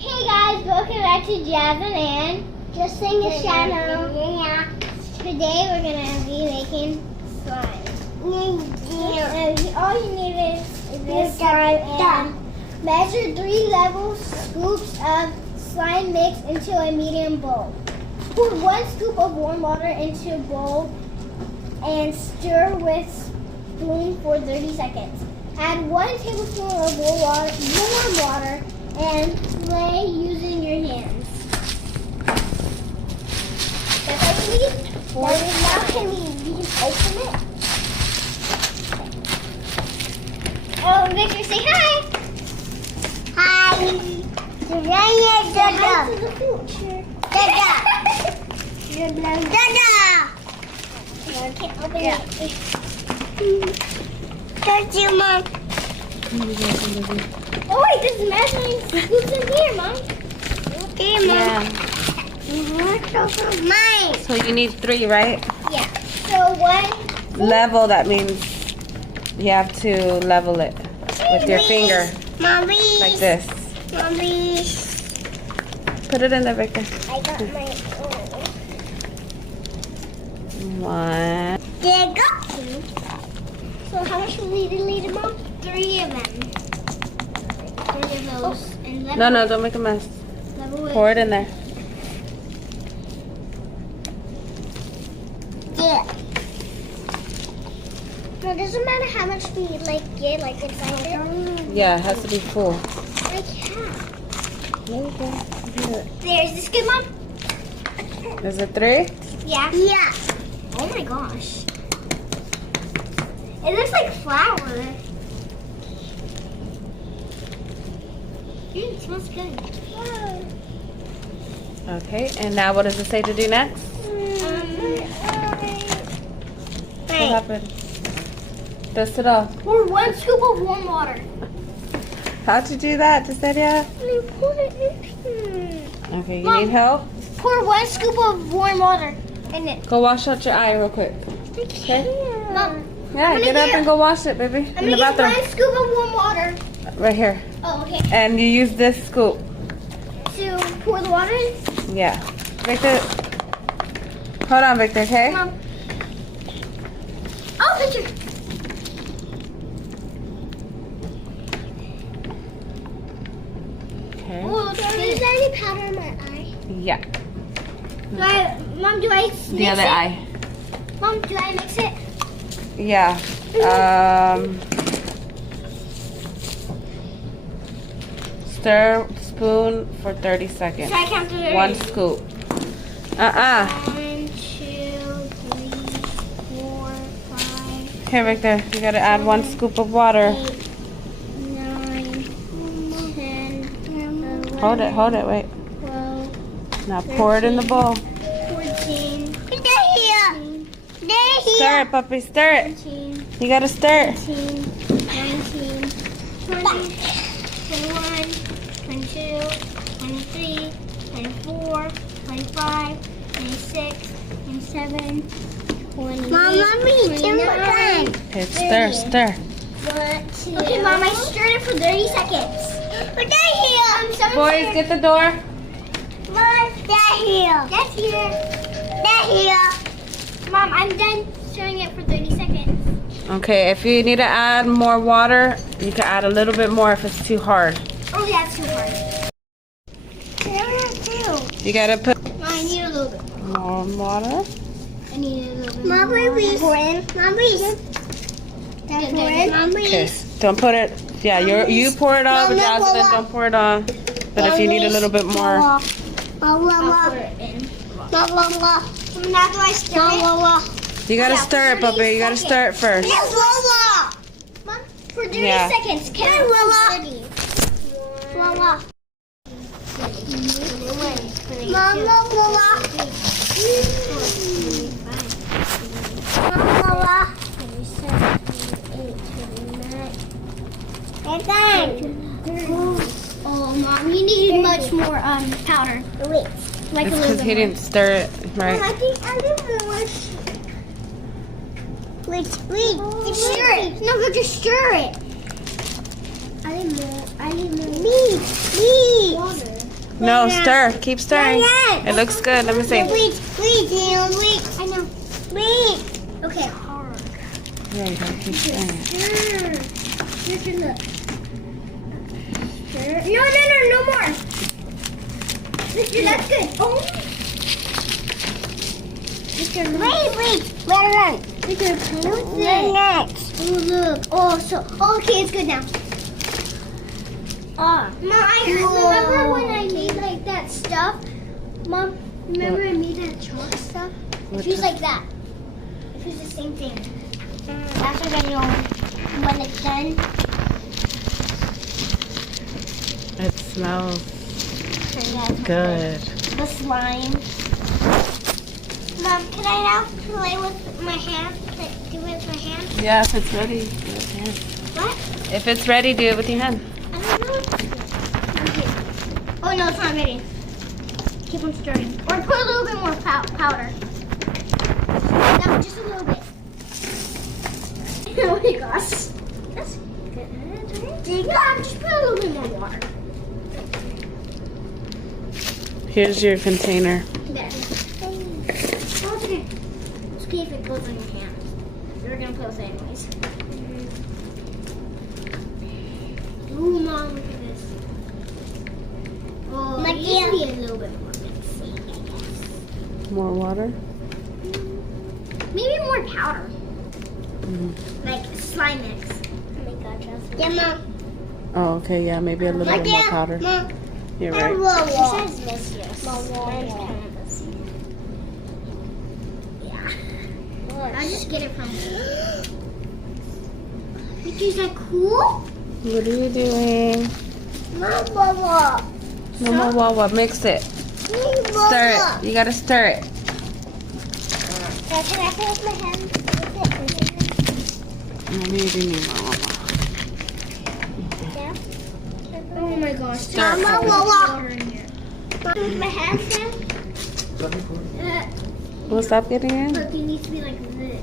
Hey guys, welcome back to Jazilyn&Jesenia channel. Yeah. Today we're gonna be making slime. All you need is this slime and measure 3 level scoops of slime mix into a medium bowl. Pour 1 scoop of warm water into a bowl and stir with spoon for 30 seconds. Add 1 tablespoon of warm water and play using your hands. That's all you need. Now can we open it? Oh, Victor, say hi. Hi. Say hi to the future. Dada. I can't open it. Thank you, Mom. Oh wait, there's measuring scoops in here, Mom. Okay, Mom. Mine. So you need 3, right? Yeah. So 1. Level, that means you have to level it with your finger. Mommy. Like this. Mommy. Put it in there, Victor. I got my own. 1. There you go. 2. So how much we need to leave, Mom? 3 of them. 3 of those. And level No, don't make a mess. Level it. Pour it in there. Yeah. No, it doesn't matter how much we get inside it. Yeah, it has to be full. I can't. There you go. There's this good, Mom? Is it 3? Yeah. Yeah. Oh my gosh. It looks like flour. It smells good. Okay, and now what does it say to do next? What happened? Dust it off. Pour 1 scoop of warm water. How'd you do that, Jazilyn? Okay, you Mom. need help? Pour 1 scoop of warm water in it. Go wash out your eye real quick. Okay. Mom, Yeah, get up and go wash it, baby. I'm In the gonna get bathroom. 1 scoop of warm water. Right here. Oh, okay. And you use this scoop. To pour the water in? Yeah. Victor. Hold on, Victor, okay? Mom. Oh, Victor. Okay. Oh, is there any powder in my eye? Yeah. Mom, do I mix The other it? eye. Mom, do I mix it? Yeah. Stir spoon for 30 seconds. So I count to 30. 1 scoop. 1, 2, 3, 4, 5, Okay, Victor, you gotta add 1 scoop of water. 8, 9, 10, 11, Hold it, wait. 12, Now pour it in the bowl. 14, Stir it, puppy, stir it. 15, You gotta stir it. 18, 19, 20, 21, 22, 23, 24, 25, 26, 27, 28, Mom, let me do 29. Okay, stir. Okay, Mom, I stirred it for 30 seconds. Boys, get the door. That's here. Mom, I'm done stirring it for 30 seconds. Okay, if you need to add more water, you can add a little bit more if it's too hard. Oh, yeah, it's too hard. You gotta put Mom, I need a little bit. more water. I need a little bit Mom, more. please. Pour in. Mom, please. Mom, Okay, please. don't put it. Yeah, you pour it on, but No, Jazilyn, don't pour it on. But if you need a little bit more, I'll pour it in. Now do I stir it? you gotta Yeah, stir it, for 30 puppy. You gotta stir it first. Mom, for 30 Yeah. seconds. Count to 30. Oh, Mom, you need much more powder. Wait. Like It's a little because bit he more. didn't stir it right. I think I need more. Wait. Stir it. No, but just stir it. I need more. Me. Water. No, stir. Keep stirring. Yeah. It looks good. Let me see. Wait, wait. I know. Wait. Okay. There you go. Keep stirring. Stir. Look. Stir. No more. Sister, that's good. Oh. Sister, Wait. Run. Sister, close it. Next. Oh, look. Okay, it's good now. Oh. Mom, I remember when I made like that stuff. Mom, remember I made that chalk stuff? It was like that. It was the same thing. That's what I know when it's done. It smells good. The slime. Mom, can I now play with my hand? Do it with my hand? Yeah, if it's ready, do it with your hand. What? If it's ready, do it with your hand. I don't know. Oh no, it's not ready. Keep on stirring. Or put a little bit more powder. No, just a little bit. Oh my gosh. That's good. Yeah, just put a little bit more water. Here's your container. There. Oh, it's okay. It's okay if it goes on your hand. We're gonna close it anyways. Ooh, Mom, look at this. Oh, Like it needs to be a little bit more mixy, I guess. More water. Maybe more powder. Mhm. Like slime mix. Oh my God, Jazilyn. Yeah, Mom. Oh, okay. Yeah, maybe a little bit more powder. Mom. You're right. This is messy. Mine's Mom. kind of messy. Yeah. I'll just get it from here. Is that cool? What are you doing? Mom. No more wawa. Mix it. Stir it. You gotta stir it. Can I play with my hand? Maybe you do need more wawa. Oh my gosh. Stir it. Mama, There's wawa. water in here. With my hand, Sam? We'll stop getting in. Look, it needs to be like this.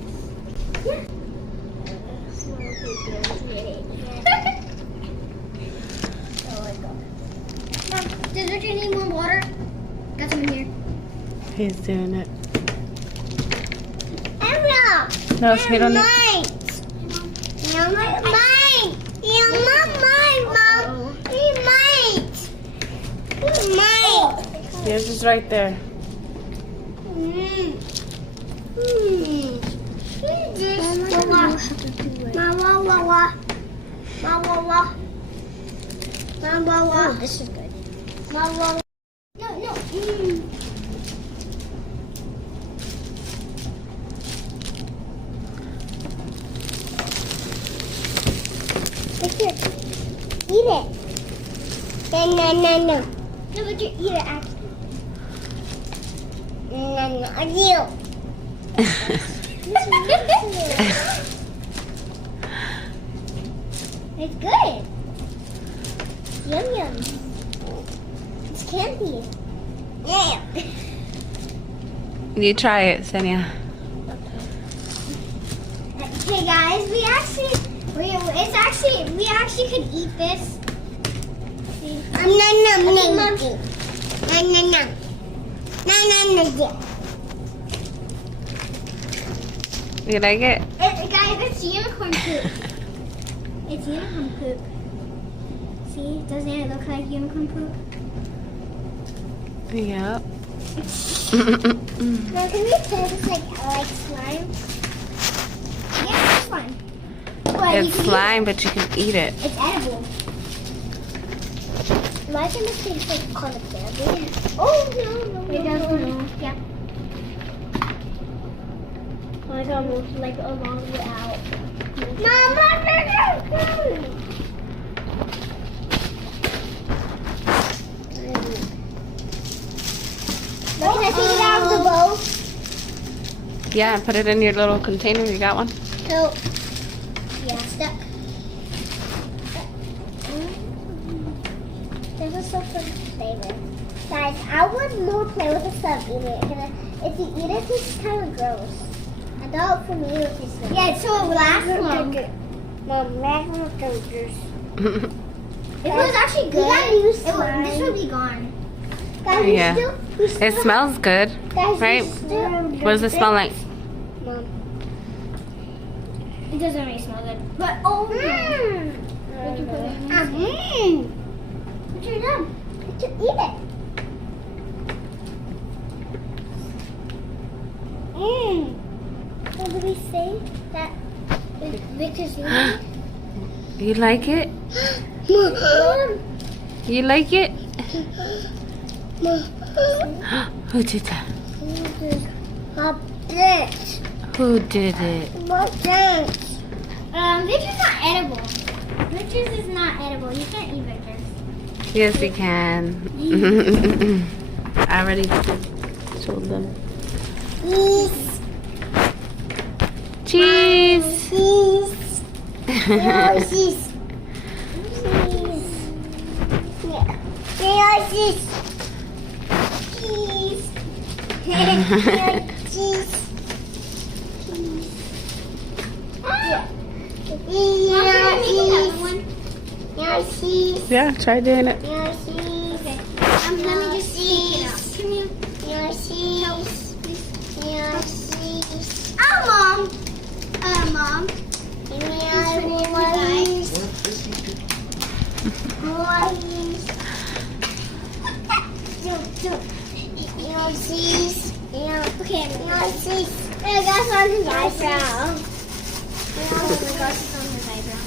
Does Richard need more water? Got some in here. He's doing it. Emma! No, we don't need. Mine! No, mine! Yeah, mine, Mom! It's mine! It's mine! Yours is right there. Oh, this is good. No. Eat it. No. No, but you eat it actually. No, you. It's good. Yum. It's candy. Yeah. You try it, Jesenia. Okay, guys, we actually could eat this. No. You like it? Guys, it's unicorn poop. It's unicorn poop. See, doesn't it look like unicorn poop? Yep. Now, can we play this like slime? Yeah, it's fine. But you It's can eat slime, but you can eat it. it. It's edible. Imagine this tastes like cotton candy. Oh, no. It does no. Yeah. I got moved like a long way out. Mama, Can I take it out of the bowl? Yeah, and put it in your little container. You got one? No. Yeah, stuck. This is so fun to play with. Guys, I would more play with the stuff eating it. If you eat it, it's kind of gross. I thought for me it would taste good. Yeah, so it lasts long. Mom, regular burgers. If it was actually good, gotta use this slime. would be gone. Yeah. It smells good, right? What does it smell like? It doesn't really smell good. But oh no. What you done? To eat it. What did we say? That Victor's You like it? Mom. You like it? Who did that? Who did it? Victor's not edible. Victor's is not edible. You can't eat Victor's. Yes, you can. I already told them. Cheese. Yeah, try doing it. Let me just take it out. Come here. Oh, Mom. Okay. That's on his eyebrow. Oh my gosh, it's on his eyebrow.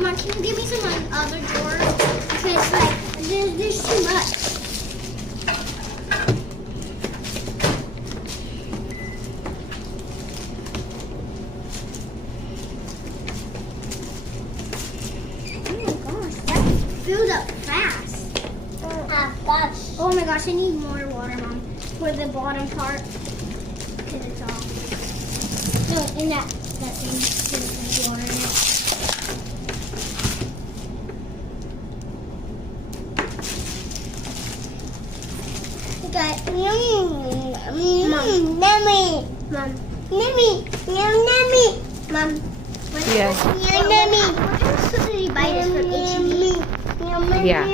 Mom, can you give me some other drawers? Because like there's too much. Filled up fast. Oh my gosh, I need more water, Mom, for the bottom part. Because it's all. No, in that thing. There's water in it. Mom. Yeah. Buy this from H-E-B. Yeah.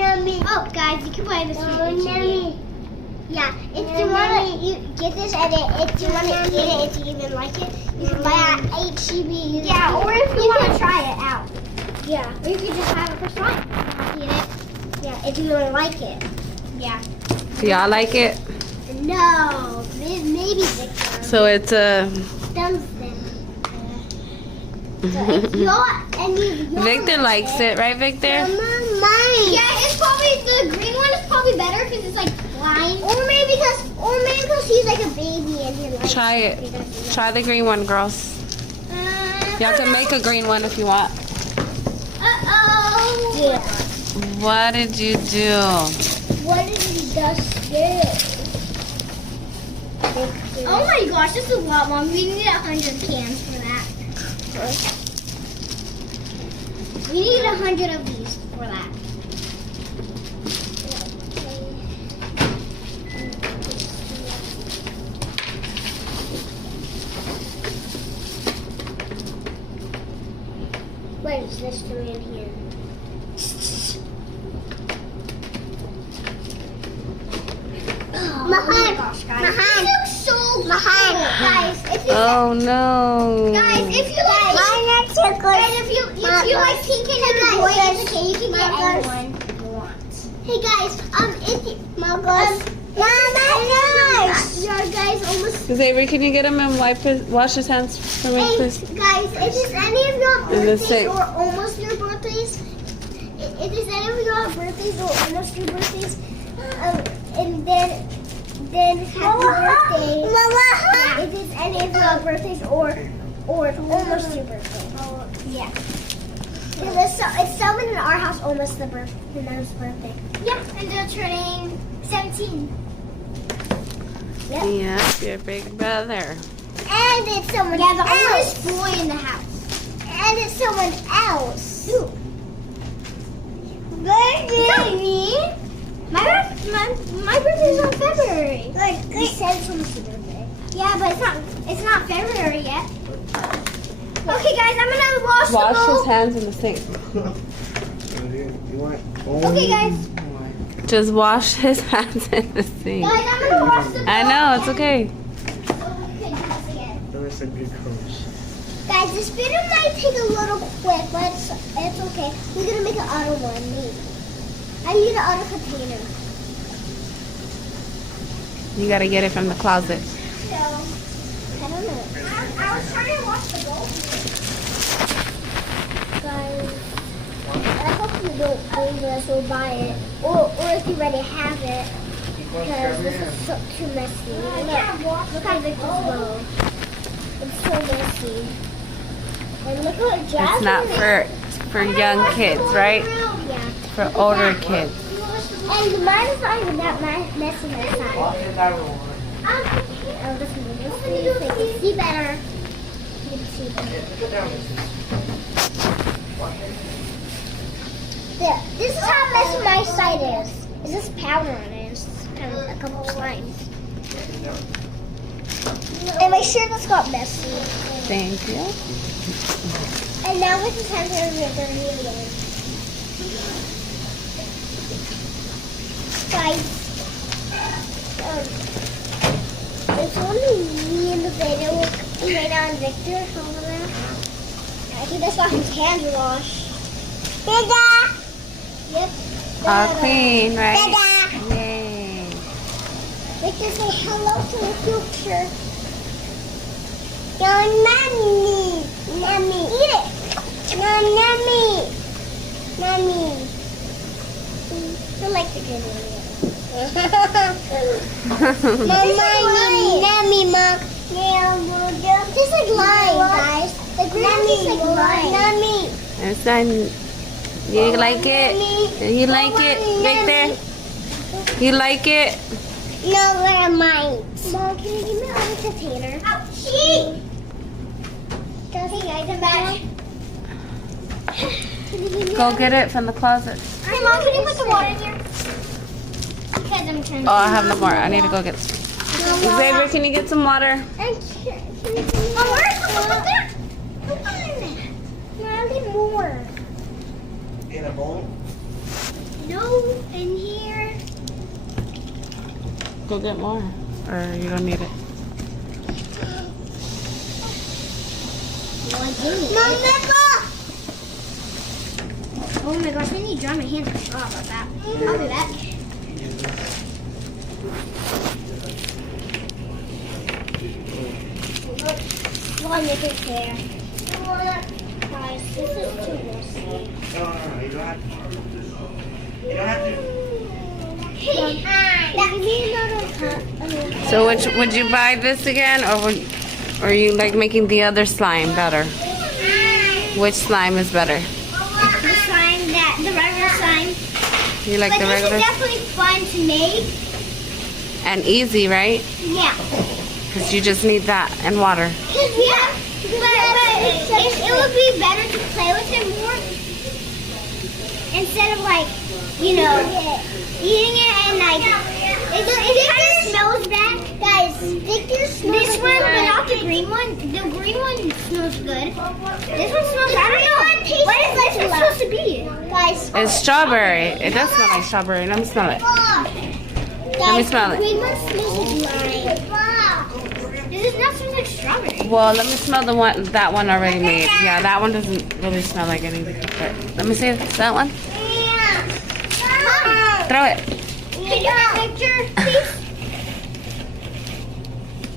Oh, guys, you can buy this from H-E-B. Yeah, if you wanna get this and if you wanna eat it, if you even like it, you can buy it at H-E-B. Yeah, or if you wanna try it out. Yeah, or you can just have it for fun. Eat it. Yeah, if you really like it. Yeah. Do y'all like it? No, maybe Victor. So it's a. Victor likes it, right, Victor? Yeah, it's probably the green one is probably better because it's like blind. Or maybe because he's like a baby and he likes Try it. Try the green one, girls. Y'all can make a green one if you want. Uh-oh. Yeah. What did you do? What did he just do? Oh my gosh, this is a lot, Mom. We need 100 cans for that. We need 100 of these for that. Where is this three in here? Oh my gosh, guys. This looks so cool. Guys, if you Oh no. guys, if you like and if you like pink and you boy, it's okay. You can get anyone you want. Hey guys, if you guys almost Xavier, can you get him and wash his hands for me, hey, please? guys, if it's any of your In the birthdays sink. or almost your birthdays, if it's any of your birthdays or almost your birthdays, and then happy birthday. Yeah, if it's any of your birthdays or almost your birthday. Yeah. It's someone in our house almost the birthday. Yeah, and they're turning 17. Yes, your big brother. And it's someone Yeah, the else. oldest boy in the house. And it's someone else. Who? Birthday. My birthday's on February. Like, he said it's almost your birthday. guys, I'm gonna wash the Wash bowl. his hands in the sink. You want Okay, guys. Just wash his hands in the sink. Guys, I'm gonna wash the bowl. I know, it's okay. Okay, do this again. That's a good coach. Guys, this video might take a little quick, but it's okay. We're gonna make an auto one, maybe. I need an auto container. You gotta get it from the closet. So, I don't know. I was trying to wash the bowl. Guys, I hope you don't bring this or buy it. Or if you already have it. Because this is too messy. Look how big this bowl. It's so messy. And look what Jazilyn. It's not for young kids, right? Yeah. For older kids. And mine is not even that messy inside. Oh, this one is so you can see better. You can see better. There. This is how messy my side is. It's just powder on it. It's kind of a couple slimes. And my shirt just got messy. Thank you. And now it's time to rip the medium. Guys, it's only me in the video right now and Victor over there. I think that's why his hands are washed. Dada! Yep. All Dada. clean, right? Dada! Yay. Victor, say hello to the future. Your mommy. Mommy. Eat it. No, mommy. Mommy. I like the green one. Mommy, Mom. This is like lime, guys. The green one is like lime. Mommy. It's done. You like it? You like it, Victor? You like it? No, where am I? Mom, can you give me another container? Ouchie! Hey guys, I'm back. Go get it from the closet. Hey, Mom, can you put the water in here? Because I'm trying to. Oh, I have no more. I need to go get some. Xavier, can you get some water? Oh, where's the one up there? Come on. I need more. In a bowl? No, in here. Go get more. Or you don't need it. Mom, Oh my gosh, I need to dry my hands. I forgot about that. I'll do that. One is it there. Guys, this is too messy. No, you don't have to. You don't have to. Give me another cup. So which would you buy this again, or you like making the other slime better? Which slime is better? The slime, the regular slime. You like But the this regular is definitely fun to make. and easy, right? Yeah. Because you just need that and water. Yeah. But it would be better to play with it more instead of like, you know, eating it and like it kind of smells bad. Guys, this one, but not the green one. The green one smells good. This one smells, I don't know. What is this supposed to be? Guys, It's strawberry. It does smell like strawberry. Let me smell it. Let me smell it. green one smells like lime. This does not smell like strawberry. Well, let me smell the one that one already made. Yeah, that one doesn't really smell like anything. But let me see if it's that one. Throw it. Can you get a picture, please?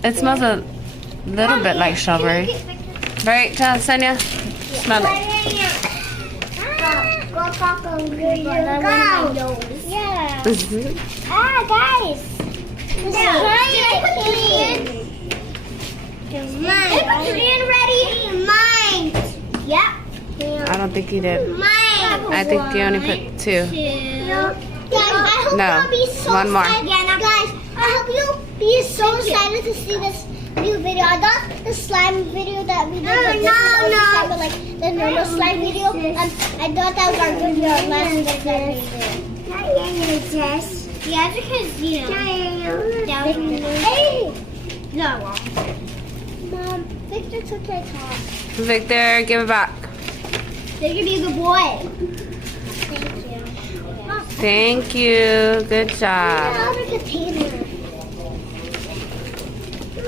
It smells a little bit like strawberry. Right, Jazilyn&Jesenia? Smell it. Yeah. Mhm. Guys. Mine ready? Mine. Yep. I don't think you did. Mine. I think you only put 2. Guys, I hope No, you'll be so one more. excited. Guys, I hope you'll be so excited to see this new video. I got the slime video that we did. But this is only slime, but like the normal slime video. I thought that was our video last video. Yeah, it's because, you know, that was Hey! no. Mom, Vicky Victor took my top. Victor, give it back. They're gonna be a good boy. Thank you. Thank you. Good job. Another container.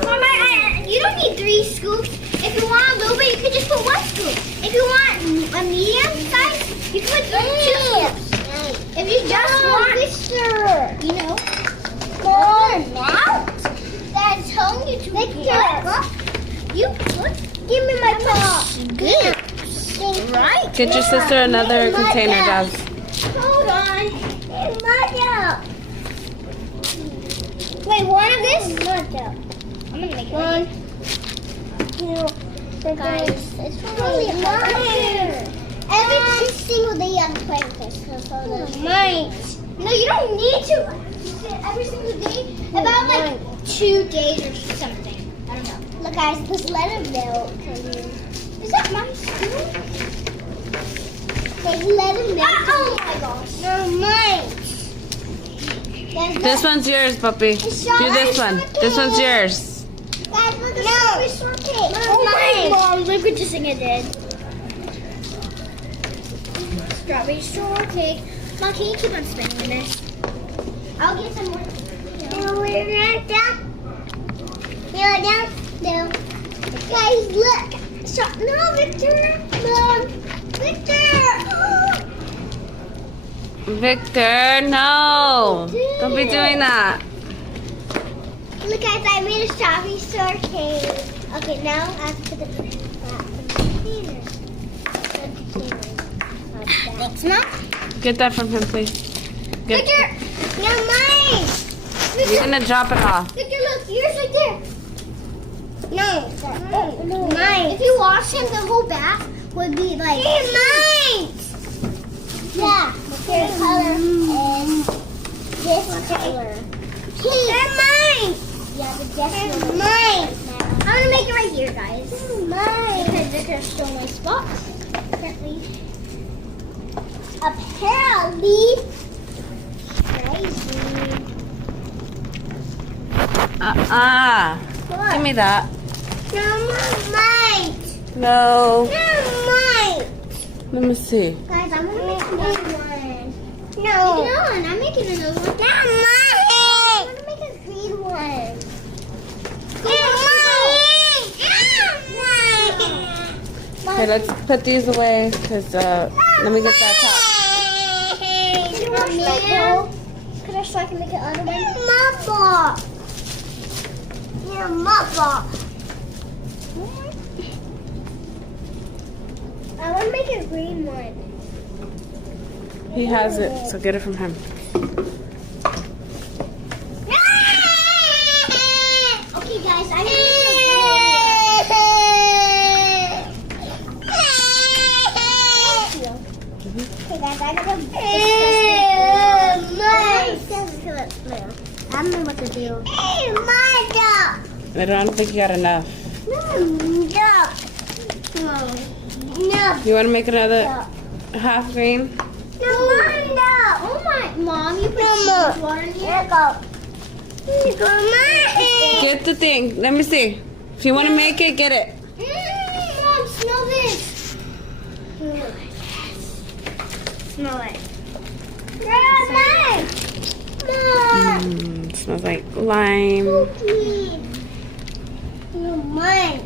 Mama, you don't need 3 scoops. If you want a little bit, you can just put 1 scoop. If you want a medium size, you can put 2 scoops. If you just want, you know, More now? Dad's telling you to Victor. You put. Give me my top. Good. Right. Get your sister another container, Jazz. Hold on. Mother. Wait, one of this? Mother. I'm gonna make it. 1, 2, guys. It's really hard. Every single day I'm playing with this. Mine. No, you don't need to. Every single day. About like 2 days or something. I don't know. Look, guys, this letter milk. Is that my scoop? There's letter milk. Oh my gosh. No, mine. Guys, This one's yours, puppy. Do this one. This one's yours. Guys, look at the shortcake. Oh my mom, look what Jazilyn did. Strawberry shortcake. Mom, can you keep on spinning this? I'll get some more. No. Guys, look. No, Victor. No. Victor. Victor, no. Don't be doing that. Look, guys, I made a strawberry shortcake. Okay, now I have to put it in the container. Thanks, Mom. Get that from him, please. Get, Victor, No, mine. you're gonna drop it off. Victor, look, yours right there. No. Mine. If you wash him, the whole bath would be like. Mine. Yeah. This color and this color. They're mine. Yeah, but they're mine. I'm gonna make it right here, guys. Mine. Because Victor stole my spots. Apparently. Apparently. Crazy. Give me that. No, mine. No. No, mine. Let me see. Guys, I'm gonna make another one. No. I'm making another one. Not mine. I'm gonna make a green one. Okay, let's put these away because let me get that top. You want me to? Could I so I can make another one? You're mother. I want to make a green one. He has it, so get it from him. Okay, guys, I'm gonna make Okay, guys, I'm gonna I don't know what to do. Hey, mother. I don't think you got enough. No. You want to make another half green? No. Oh my, Mom, you put so much water in here. Get the thing. Let me see. If you want to make it, get it. Mom, smell this. Smell it. Smells like lime. Mine.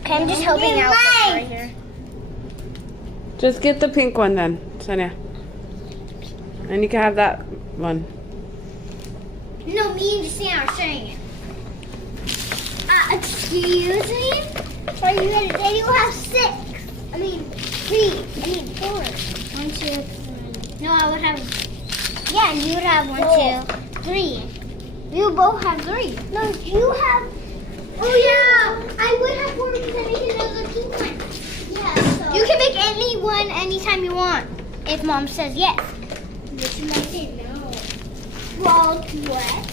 Okay, I'm just helping out right here. Just get the pink one then, Sonia. And you can have that one. No, me and Jazilyn are sharing it. Excuse me? Are you ready? Then you have 6. I mean, 3. I mean, 4. 1, 2, 3. No, I would have. Yeah, and you would have 1, 2, 3. We would both have 3. No, you have. Oh yeah, I would have 4 because I made another pink one. Yeah, so. You can make any one anytime you want, if Mom says yes. But you might say no. Well, what?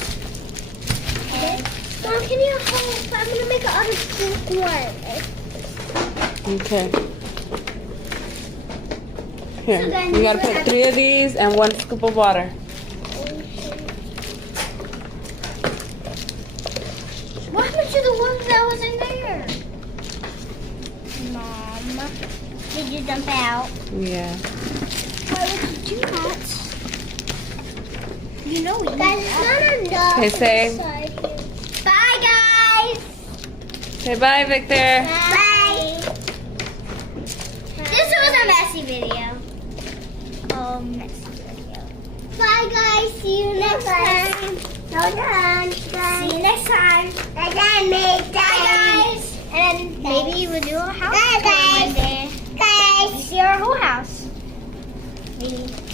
Mom, can you hold? I'm gonna make another pink one. Okay. Here, So then you gotta you put have- 3 of these and 1 scoop of water. What happened to the one that was in there? Did you dump it out? Yeah. Why would you do that? You know we Guys, it's not enough. Okay, say Bye, guys. say bye, Victor. Bye. This was a messy video. Messy video. Bye, guys. See you next time. Hold on. See you next time. Bye, guys. And maybe we'll do a house tour one day. Guys. See our whole house. Maybe.